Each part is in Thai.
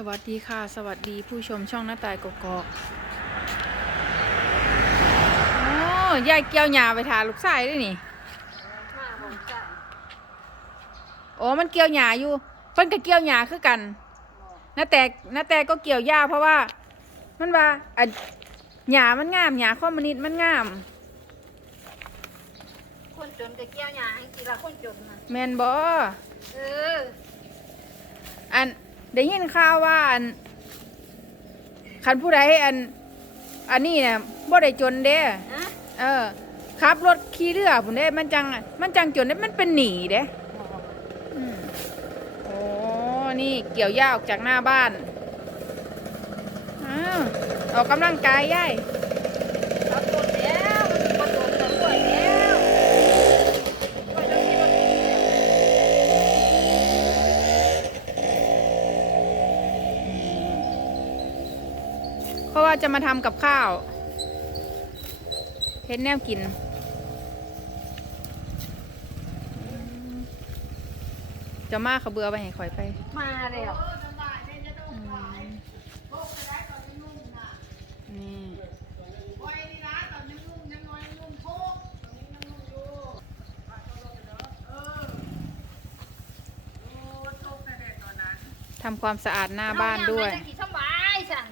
สวัสดีค่ะ สวัสดีผู้ชมช่องหน้าตายกกอกโอ้ยายเกี่ยวหญ้าไปทาลูกชายด้วยนี่มาผมจะโอ้มันเกี่ยวหญ้าอยู่เพิ่นก็เกี่ยวหญ้าคือกันน้าแต่น้าแต่ก็เกี่ยวหญ้าเพราะว่า มันว่าอันหญ้ามันงามหญ้าคอมมิวนิสต์มันงาม คนจนก็เกี่ยวหยาให้สิละคนจนนะแม่นบ่เอออัน ได้ยินข่าวว่าอันคันผู้ใดอัน อันนี้น่ะบ่ได้จนเด้ฮะเออขับรถขี่เรือผมเด้ มันจัง มันจังจนเด้มันเป็นหนีเด้อืมโอ้นี่เกี่ยวหญ้าออกจากหน้าบ้านอ้าวออกกำลังกายย่าย เราจนแล้วมันคนจนก็รวยแล้วรวยแล้วที่มันมีแล้ว เพ ราะว่าจะมาทำกับข้าวเฮ็ดแนวกิน จะมาเขาเบื่อไปให้ข่อยไป มาแล้วอืมนี่ทำความสะอาดหน้าบ้านด้วยเออย่างแม่จะกี่สบายสั่น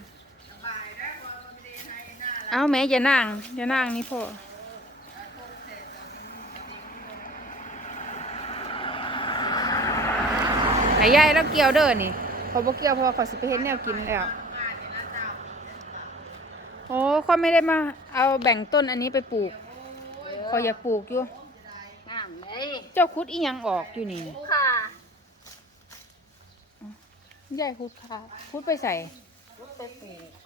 เอาแม่อย่านั่งอย่านั่งนี่พ่อไอ้ยายแล้วเกี่ยวเด้อนี่พอบ่เกี่ยวเพอขอยสิไปเห็นแนวกินแล้วโอ้ข้อยไม่ได้มา เอาแบ่งต้นอันนี้ไปปลูกขอยอยากปลูกอยู่งามเลยเจ้าคุดอีหยังออกอยู่นี่ค่ะยายคุดค่ะคุดไปใส่รถไปปลูกอ๋อ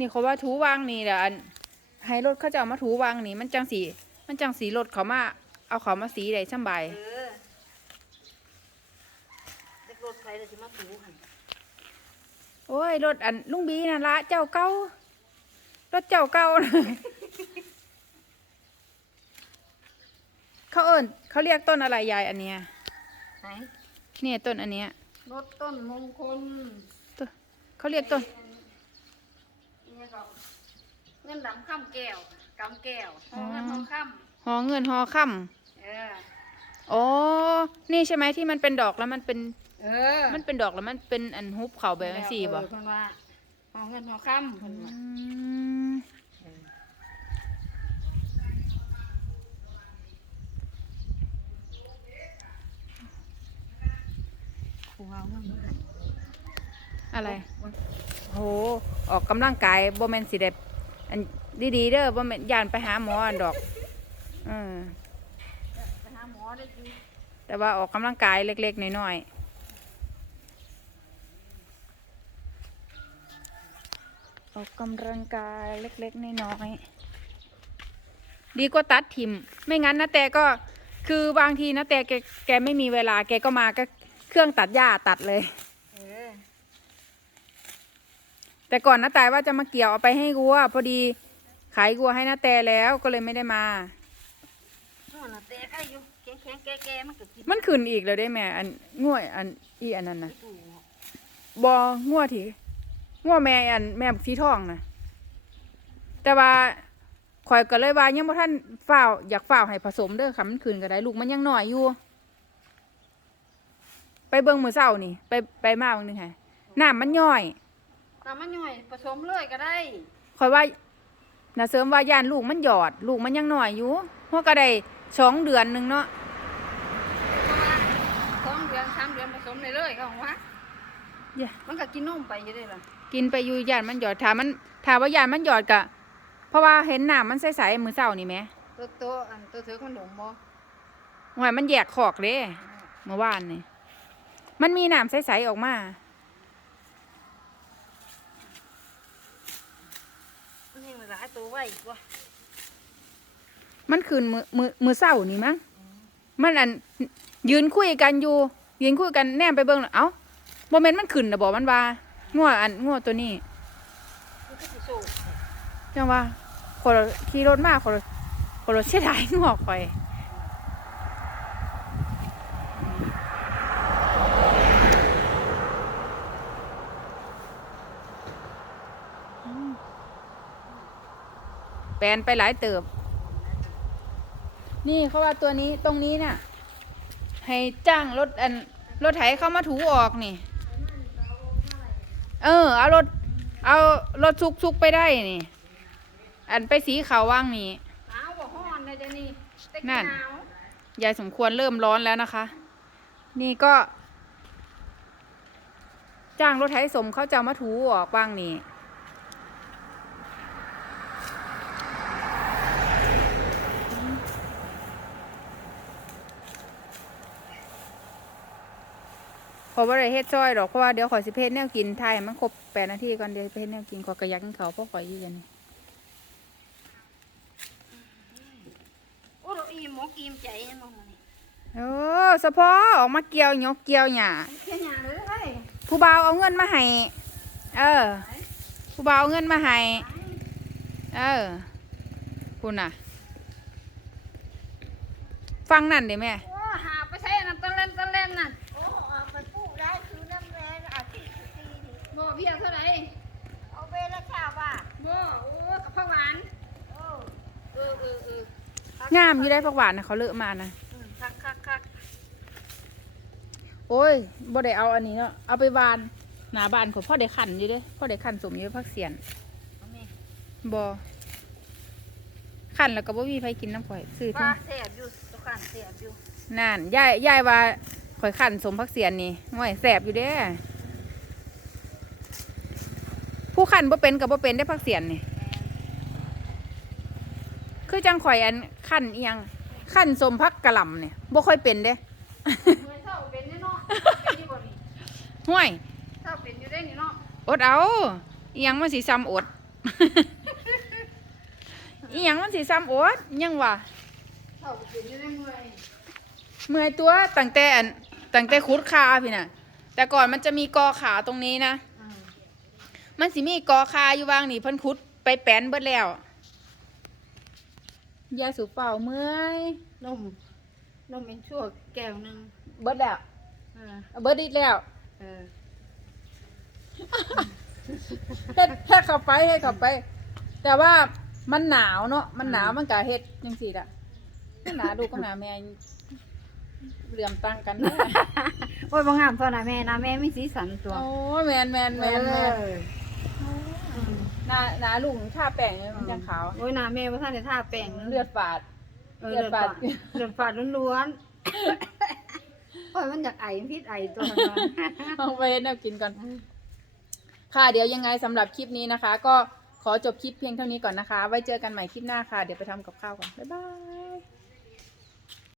นี่เขาว่าถูวางนี่แหละอันให้รถเขาจะเอามาถูวางนี่ มันจังสี มันจังสีรถเขามา เอาเขามาสีได้ช่ำใบายเออเด็กรถใครจะมาปลูกหั่นโอ้ยรถอันลุงบีน่ะละเจ้าเก่ารถเจ้าเก่าน่ะเขาเอิญเขาเรียกต้นอะไรยายอันเนี้ยไหนเนี่ยต้นอันเนี้ยรถต้นมงคลต้นเขาเรียกต้น นี่ก็เงินดำข้ามแก้วกำแก้วทองเงินทองคหอเงินหอค่ำเออำอ๋อ นี่ใช่ไหมที่มันเป็นดอกแล้วมันเป็น เออมันเป็นดอกแล้วมันเป็นอันฮุบเขาแบบนั้นสี่บ่เออเพิ่นว่าทองเงินทองคำเพิ่นว่า อืมครูเอาเงินมาให้อะไร โหออกกำลังกายบ่แม่นสิได้อันดีๆเด้อบ่แม่นย่านไปหาหมออันดอกเออไปหาหมอได้ดีแต่ว่าออกกำลังกายเล็กๆน้อยๆออกกำลังกายเล็ก ๆน้อยๆดีกว่าตัดทิม ไม่งั้นนะแต่ก็คือบางทีนะแต่แกแกไม่มีเวลาแกก็มาก็เครื่องตัดหญ้าตัดเลย เออ แต่ก่อนนะแต่ว่าจะมาเกี่ยวเอาไปให้วัว พอดีขายวัวให้นะแต่แล้วก็เลยไม่ได้มานู่นน่ะแต่ใครอยู่แข็งๆแก่ๆมันก็กินมันขึ้นอีกแล้วได้แม่อันง่วยอันอีอันนั้นนะตู้บอง่วที่ง่วแม่อันแม่บักสีทองนะแต่ว่าข่อยก็เลยว่ายังบ่ท่านฝ้าวอยากฝ้าวให้ผสมเด้อค่ะมันขึ้นก็ได้ลูกมันยังน้อยอยู่ ไปเบิ่งมื้อเช้านี่ ไปไปมาบางนึงค่ะน้ำมันย่อย น้ำมันย่อยผสมเลยก็ได้ข่อยว่าน่าเสริมว่าย่านลูกมันหยอด ลูกมันยังน้อยอยู่พวกก็ได้สองเดือนหนึงเนาะเพราะว่าสองเดือนสามเดือนผสมเลยเลยเขาบอกว่าอย่ามันก็กินนมไปอยู่ได้ล่ะกินไปอยู่ย่านมันหยอดถ้ามันถ้าว่าย่านมันหยอดกะ เพราะว่าเห็นน้ำมันใสๆมื้อเช้านี่แหมตัวตัวอันตัวเถือขนมบ่หอยมันแยกขอกเด้เมื่อวานนี่มันมีน้ำใสๆออกมา มันยัง หลายตัวไว้อีกว่ามันคืนมือมือมือเศร้านี่มั้งมันอันยืนคุยกันอยู่ ยืนคุยกันแนมไปเบิ่งเอ้าโมเมนต์มันขึ้นนะบอกมันว่างัวอันงัวตัวนี้มันก็สิสู้จังว่าคนขี่รถมาคนคนรถเสียดายงัวคอย แปลนไปหลายเติบ นี่เขาว่าตัวนี้ตรงนี้เนี่ยให้จ้างรถอันรถไถเข้ามาถูออกนี่ เออ เอารถ เอารถซุกซุกๆไปได้นี่ อันไปสีขาวว่างนี่หนาวบ่ฮ้อนเลยเดี๋ยวนี้แต่กี้นั่นหนาวยายสมควรเริ่มร้อนแล้วนะคะ นี่ก็ จ้างรถไถสมเขาจะเอามาถูออกบ้างนี่ ขอบ่ได้เฮ็ดซอยดอกเพราะว่าเดี๋ยวขอยสิเพเฮ็ดแนวกินไทยมันครบแปดนาทีก่อนเดี๋ยวไปเฮ็ดแนวกินขอยกระยักกินเขาวเพราะขอยอยืนนี่โอ้เราอิ่มหมกอิ่มใจยังมองมานี่โอ้สะพอออกมาเกี่ยวยกเกี่ยวหญ้าแค่หยังเลยเฮ้ยผู้บ่าวเอาเงินมาให้เออ ผู้บ่าวเอาเงินมาให้เออคุณน่ะ ฟังนั่นดิแม่ บ่เบี้ยเท่าไหร่เอาเวลาชาวบ้านบ่โอ้กับผักหวานโอ้เออเออเอองามอยู่ได้ผักหวานนะเขาเลอะมานะอืมคักคักคักโอ้ยบ่ได้เอาอันนี้เนาะเอาไปบานหน้าบ้านของพ่อได้ขันอยู่เด้พ่อได้ขันสมอยู่พักเสียนเอาแม่บ่ขันแล้วก็บ่มีไผกินน้ำข่อยซื้อปลาทั้งแซ่บอยู่ตุกานแซ่บอยู่นั่นยายยายว่าข่อยขันสมพักเสียนนี่ห่วยแสบอยู่เด้ ผู้ขันบ่เป็นกับบ่เป็นได้พักเสียนนี่ คือจังข่อยอันขั้นเอียงขั้นสมพักกะหล่ำเนี่ยบ่ค่อยเป็นเด้เมื่อเช้าเป็นแน่เนาะเป็นอยู่บ่นี่ห่วยเช้าเป็นอยู่ได้นี่เนาะอดเอาเอียงมันสิซ้ำอดอีหยังมันสิซ้ำอดยังวะเช้าเป็นอยู่ได้เมื่อยเมื่อยตัวตั้งแต่อันตั้งแต่ขุดคาพี่น่ะ แต่ก่อนมันจะมีกอขาตรงนี้นะอื มมันสิมีกอคาอยู่วางนี่เพิ่นขุดไปแป้นเบิดแล้ว ยาสูบเปล่าเมื่อยนมนมเป็นชั่วแก้วหนึงเบิดแล้ว เออเบิดอีกแล้วเออเฮ็ดเฮ็ดเข้าไปเฮ็ดเข้าไป แต่ว่ามันหนาวเนาะมันหนาวมันก็เฮ็ดจังซี่ล่ะหนาดูก็หนาแม่เหลื่อมตั้งกันเด้อโอ้ยบ่งามเท่านะแม่นะแม่มีสีสันตัว โอ้ยแมนแมนแมนแมน เอออืม หน้าหน้าลุงทาแป้งเนี่ยมันจังขาว โอ้ยนาแม่ว่าท่านได้ทาแป้งเลือดฝาด เออเลืเลืออดดฝาฝาด ดเลือดฝาดล้วนๆโอ้ยมันอยากไอพิษไอตัวนั้นเอาไปเฮ็ดแนวกินก่อน ค่ะ เดี๋ยวยังไงสำหรับคลิปนี้นะคะ ก็ขอจบคลิปเพียงเท่านี้ก่อนนะคะ ไว้เจอกันใหม่คลิปหน้าค่ะ เดี๋ยวไปทำกับข้าวก่อน บ๊ายบาย